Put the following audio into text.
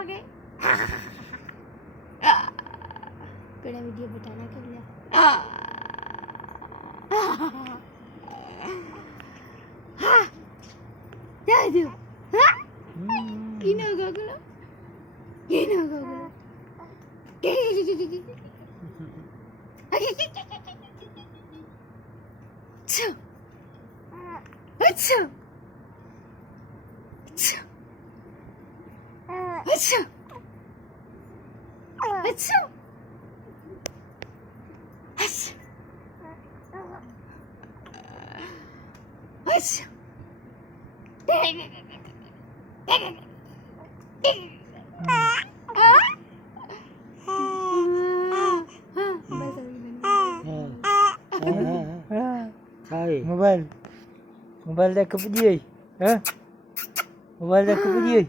खाओगे? बड़ा वीडियो बताना कर लिया। दादू ginawa ko lang. Ginawa ko lang. Achoo! Achoo! Achoo! Achoo! Achoo! Achoo! Achoo! Hai. Mobile. Mobile dah ke pergi. Ha? Mobile dah ke pergi.